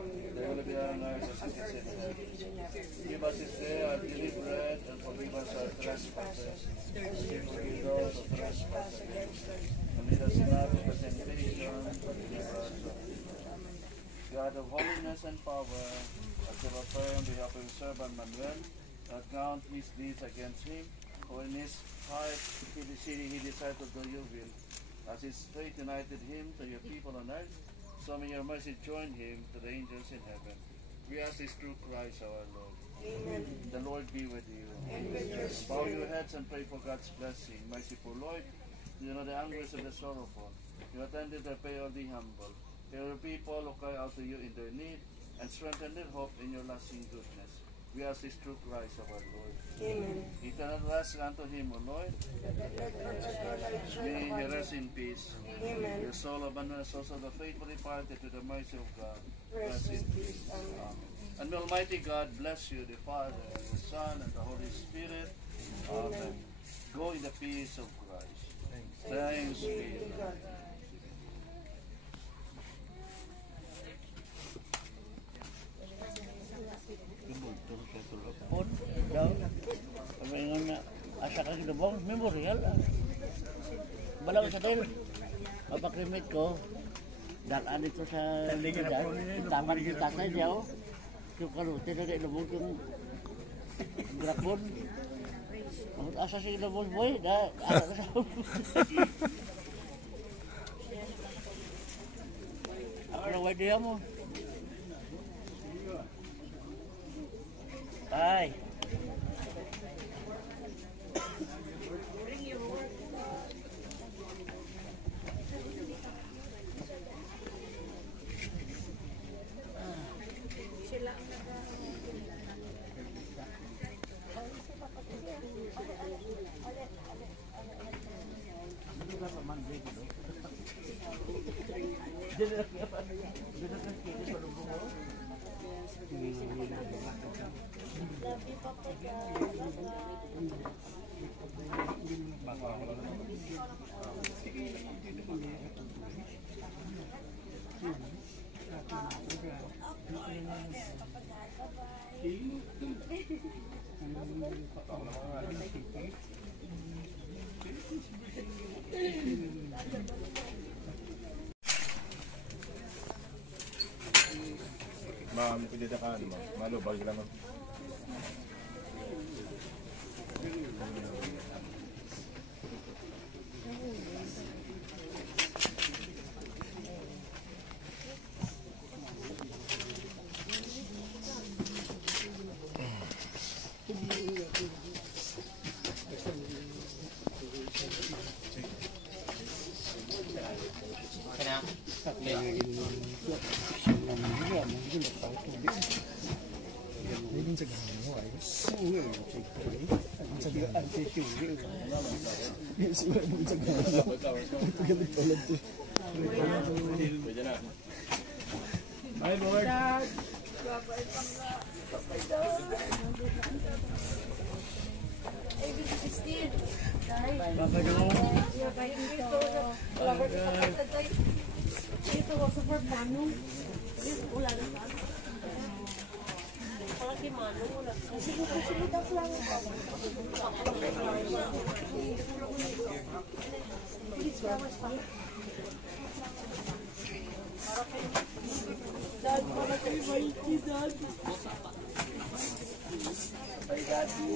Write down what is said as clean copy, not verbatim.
They will be our lives as it is in heaven. Give us this day our daily bread, and forgive us our trespasses, as we forgive those who trespass against us. And lead us not into temptation, but deliver us from evil. God of holiness and power, as you pray on behalf of your servant Manuel, that count his deeds against him, for in his heart he decided to do your will. As his faith united him to your people on earth, so may your mercy join him to the angels in heaven. We ask this through Christ our Lord. Amen. The Lord be with you. And with your spirit. Bow your heads and pray for God's blessing. Merciful Lord, you know the anguish of the sorrowful. You attended the prayer of the humble. Hear your people who cry out to you in their need, and strengthen their hope in your lasting goodness. We ask this through Christ our Lord. Amen. Eternal rest unto him, O Lord. May he rest in peace. Amen. The soul of Manuel, also the faithful departed to the mercy of God. Rest in peace. Amen. And may Almighty God bless you, the Father, the Son, and the Holy Spirit. Amen. Go in the peace of Christ. Thanks be to God. Asa ka gilubong, memorial. Bala ko sa tayo. Mapakrimit ko. Dakaan dito sa taman kita sa diyaw. Yung kalutin na ilubong yung grapon. Asa si ilubong boy. Ako na wadiya mo. Bye. Ma'am, pinadakaan mo. Malo, bagi lang. Hi, Lord. Ito ako for Manong. Wala na ba? Wala kay Manong. Wala. Sige daw lang. Please, bawas pa. Dad, para kay Mikey, Dad. Ay, Daddy.